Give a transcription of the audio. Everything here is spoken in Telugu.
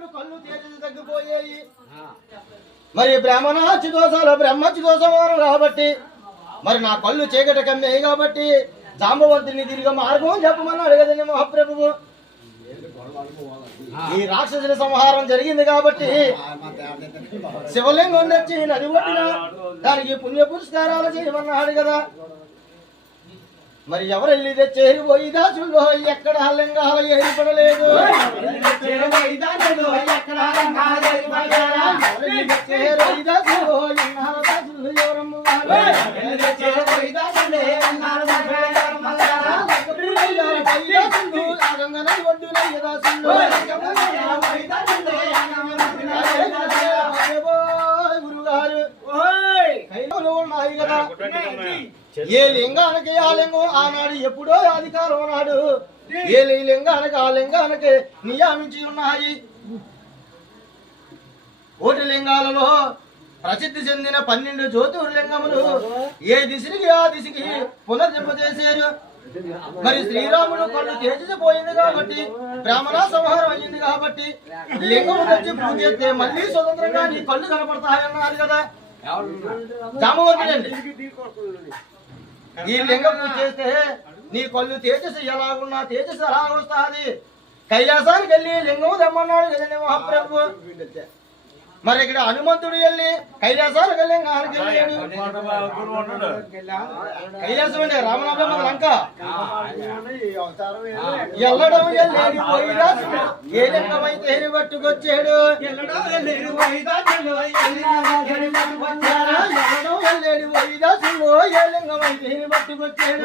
శ్రీరాముడు కళ్ళు తేజలు తగ్గిపోయాయి. మరి బ్రహ్మచి దోషం కాబట్టి మరి నా కళ్ళు చీకటి కమ్మేయి కాబట్టి జాంబవంతుని తిరిగి మార్గం చెప్పమన్నాడు కదండి మహాప్రభువు. ఈ రాక్షసుల సంహారం జరిగింది కాబట్టి శివలింగం తెచ్చి నది ఒడ్డిన దానికి పుణ్య పురస్కారాలు చేయమన్నాడు కదా. మరి ఎవరు వెళ్ళి తెచ్చేరు పోయి దాసుల్లో ఎక్కడ లింగాలు ఏర్పడలేదు. గురుగారు కైలో ఉన్నాయి కదా. ఏ లింగానికి ఆ లింగం ఆనాడు ఎప్పుడో అధికారం ఉన్నాడు. ఏ లింగానికి ఆ లింగానికి నియామించి ఉన్నాయి. కోటి లింగాలలో ప్రసిద్ధి చెందిన 12 జ్యోతిర్లింగములు ఏ దిశకి ఆ దిశకి పునర్జన్మచేశారు. మరి శ్రీరాముడు కళ్ళు తేజపోయింది కాబట్టి బ్రాహ్మణ సంహారం అయ్యింది కాబట్టి లింగం వచ్చి పూజ చేస్తే మళ్ళీ స్వతంత్రంగా నీ కళ్ళు కనపడతాయన్నారు కదా. జామవంతుడండి ఈ లింగం పూజ చేస్తే నీ కళ్ళు తేజస్సు ఎలాగున్నా తేజస్సు ఎలా వస్తుంది. కైలాసానికి వెళ్ళి లింగం తెమ్మన్నాడు కదండి మహాప్రభు. మరి ఇక్కడ హనుమంతుడు వెళ్ళి కైలాసానికి లింగానికి వెళ్ళాడు. కైలాసం అండి రామనాభ లంక ఎల్లడం వెళ్ళేది పోయిదాసు ఏ లింగమైతే పట్టుకొచ్చాడు. ఎల్లడం వెళ్ళేది పోయిదాసు ఏ లింగమైతే పట్టుకొచ్చాడు.